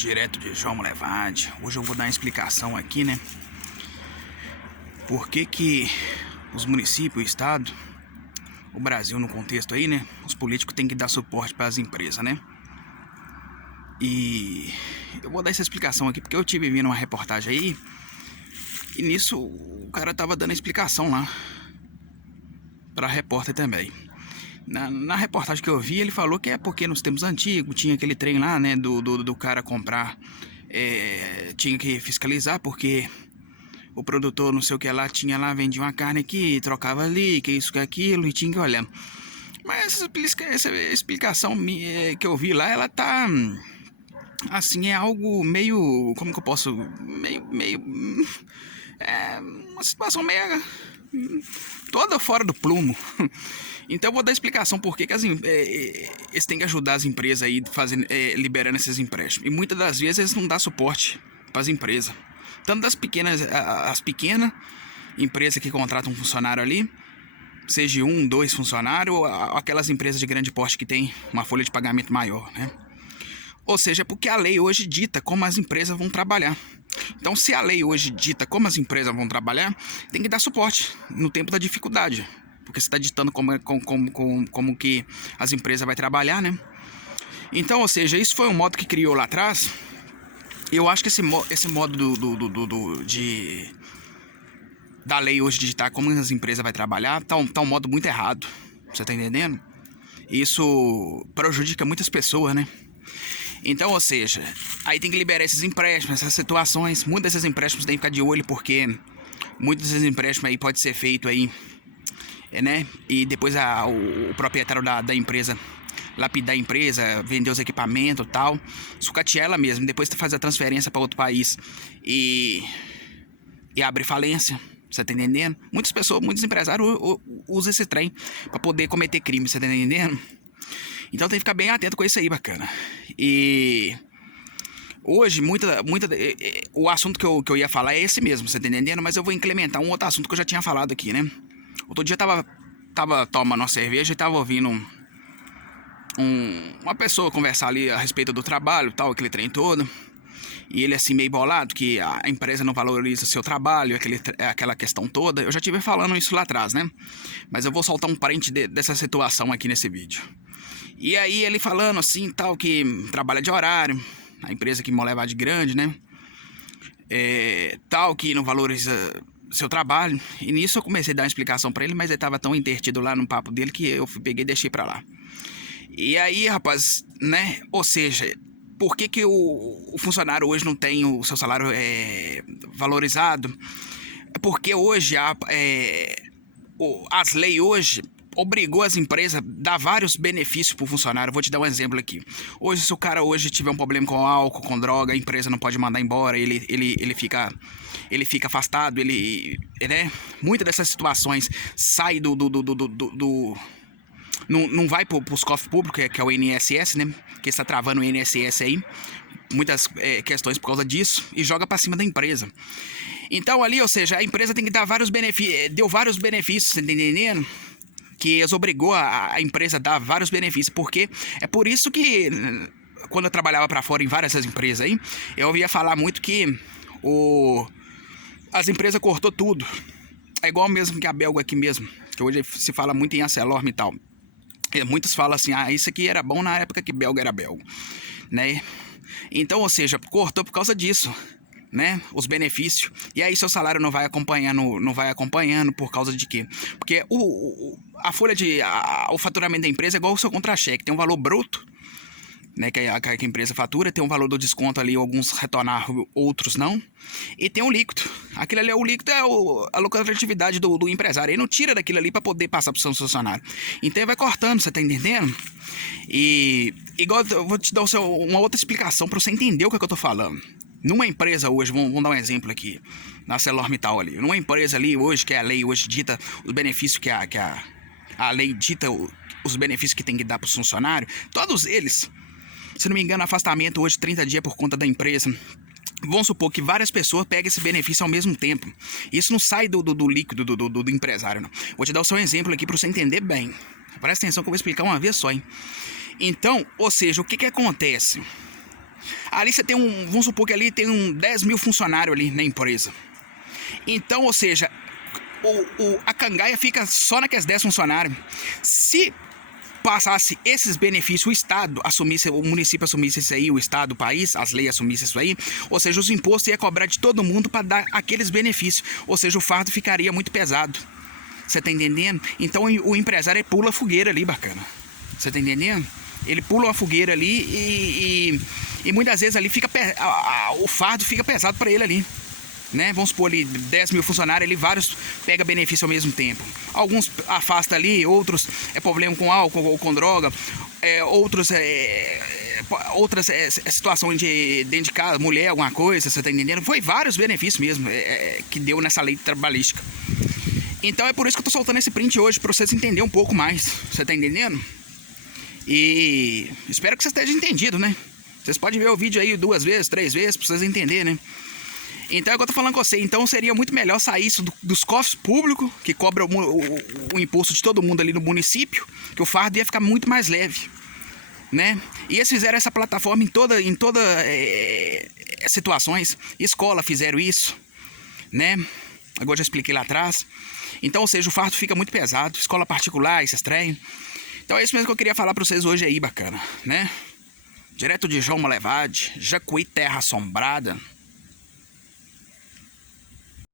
Direto de João Molevade. Hoje eu vou dar uma explicação aqui, né? Por que os municípios, o estado, o Brasil no contexto aí, né? Os políticos têm que dar suporte para as empresas, né? E eu vou dar essa explicação aqui porque eu tive vindo uma reportagem aí e nisso o cara tava dando a explicação lá pra repórter também. Na reportagem que eu vi, ele falou que é porque nos tempos antigos tinha aquele trem lá, né, do cara comprar, tinha que fiscalizar porque o produtor não sei o que lá tinha lá, vendia uma carne aqui, trocava ali, que isso, que aquilo, e tinha que olhar. Mas essa explicação que eu vi lá, ela tá, assim, é algo meio, como que eu posso, uma situação meio toda fora do plumo. Então eu vou dar explicação por que eles têm que ajudar as empresas aí liberando esses empréstimos. E muitas das vezes eles não dão suporte para as empresas. Tanto das pequenas, as pequenas empresas que contratam um funcionário ali, seja 1, 2 funcionários, ou aquelas empresas de grande porte que tem uma folha de pagamento maior, né? Ou seja, porque a lei hoje dita como as empresas vão trabalhar. Então, se a lei hoje dita como as empresas vão trabalhar, tem que dar suporte no tempo da dificuldade. Porque você está ditando como que as empresas vão trabalhar, né? Então, ou seja, isso foi um modo que criou lá atrás. Eu acho que esse modo da lei hoje de ditar como as empresas vão trabalhar tá um modo muito errado. Você tá entendendo? Isso prejudica muitas pessoas, né? Então, ou seja, aí tem que liberar esses empréstimos, essas situações. Muitos desses empréstimos tem que ficar de olho, porque muitos desses empréstimos aí pode ser feito aí, né? E depois o proprietário da empresa lapidar a empresa, vender os equipamentos e tal, sucatear ela mesmo. Depois tu faz a transferência para outro país e abre falência. Você tá entendendo? Muitas pessoas, muitos empresários usam esse trem para poder cometer crime. Você tá entendendo? Então tem que ficar bem atento com isso aí, bacana. E hoje, o assunto que eu ia falar é esse mesmo, você tá entendendo? Mas eu vou implementar um outro assunto que eu já tinha falado aqui, né? Outro dia eu tava tomando uma cerveja e tava ouvindo uma pessoa conversar ali a respeito do trabalho, tal, aquele trem todo. E ele assim meio bolado, que a empresa não valoriza o seu trabalho, aquela questão toda. Eu já tive falando isso lá atrás, né? Mas eu vou soltar um print dessa situação aqui nesse vídeo. E aí ele falando assim, tal, que trabalha de horário, a empresa que moleva de grande, né? Tal, que não valoriza seu trabalho. E nisso eu comecei a dar uma explicação pra ele, mas ele tava tão intertido lá no papo dele que eu peguei e deixei pra lá. E aí, rapaz, né? Ou seja, por que o funcionário hoje não tem o seu salário valorizado? É porque hoje as leis hoje obrigou as empresas a dar vários benefícios pro funcionário. Vou te dar um exemplo aqui. Hoje, se o cara hoje tiver um problema com álcool, com droga, a empresa não pode mandar embora, ele fica afastado, né? Muitas dessas situações sai não vai para os cofres públicos, que é o INSS, né? Que está travando o INSS aí. Muitas questões por causa disso. E joga para cima da empresa. Então ali, ou seja, a empresa tem que dar vários benefícios. Deu vários benefícios, você tá entendendo? Que eles obrigou a empresa a dar vários benefícios. Porque é por isso que, quando eu trabalhava para fora em várias dessas empresas aí, eu ouvia falar muito que as empresas cortou tudo. É igual mesmo que a Belga aqui mesmo. Que hoje se fala muito em Arcelor e tal. Muitos falam assim, isso aqui era bom na época que belga era belga, né? Então, ou seja, cortou por causa disso, né? Os benefícios. E aí seu salário não vai acompanhando por causa de quê? Porque a folha o faturamento da empresa é igual o seu contra-cheque, tem um valor bruto, né, que a empresa fatura, tem um valor do desconto ali, alguns retornar, outros não, e tem um líquido. Aquilo ali, o líquido é a lucratividade do empresário. Ele não tira daquilo ali para poder passar para o seu funcionário. Então ele vai cortando, você tá entendendo? E igual eu vou te dar uma outra explicação para você entender o que eu tô falando. Numa empresa hoje, vamos dar um exemplo aqui, na ArcelorMittal ali, numa empresa ali hoje, que a lei hoje dita os benefícios que a lei dita, os benefícios que tem que dar para os funcionários, todos eles, se não me engano, afastamento hoje 30 dias por conta da empresa. Vamos supor que várias pessoas peguem esse benefício ao mesmo tempo. Isso não sai do líquido do empresário, não. Vou te dar o seu exemplo aqui para você entender bem. Presta atenção que eu vou explicar uma vez só, hein? Então, ou seja, o que acontece? Ali você tem vamos supor que ali tem 10 mil funcionários ali na empresa. Então, ou seja, a cangaia fica só naqueles 10 funcionários. Se passasse esses benefícios, o Estado assumisse, o município assumisse isso aí, o Estado, o país, as leis assumissem isso aí, ou seja, os impostos iam cobrar de todo mundo para dar aqueles benefícios, ou seja, o fardo ficaria muito pesado. Você tá entendendo? Então o empresário ele pula a fogueira ali, bacana. Você tá entendendo? Ele pula uma fogueira ali e muitas vezes ali fica o fardo fica pesado para ele ali. Né? Vamos supor ali 10 mil funcionários, ali vários pegam benefício ao mesmo tempo. Alguns afasta ali, outros é problema com álcool ou com droga, outras situações de dentro de casa, mulher, alguma coisa, você tá entendendo? Foi vários benefícios mesmo que deu nessa lei trabalhística. Então é por isso que eu tô soltando esse print hoje, pra vocês entenderem um pouco mais, você tá entendendo? E espero que vocês estejam entendido, né? Vocês podem ver o vídeo aí 2 vezes, 3 vezes, pra vocês entenderem, né? Então é o que eu tô falando com você. Então seria muito melhor sair isso dos cofres públicos, que cobra o imposto de todo mundo ali no município, que o fardo ia ficar muito mais leve, né? E eles fizeram essa plataforma em todas situações. Escola fizeram isso, né? Agora já expliquei lá atrás. Então, ou seja, o fardo fica muito pesado. Escola particular, esses trem. Então é isso mesmo que eu queria falar pra vocês hoje aí, bacana, né? Direto de João Molevade, Jacuí, Terra Assombrada.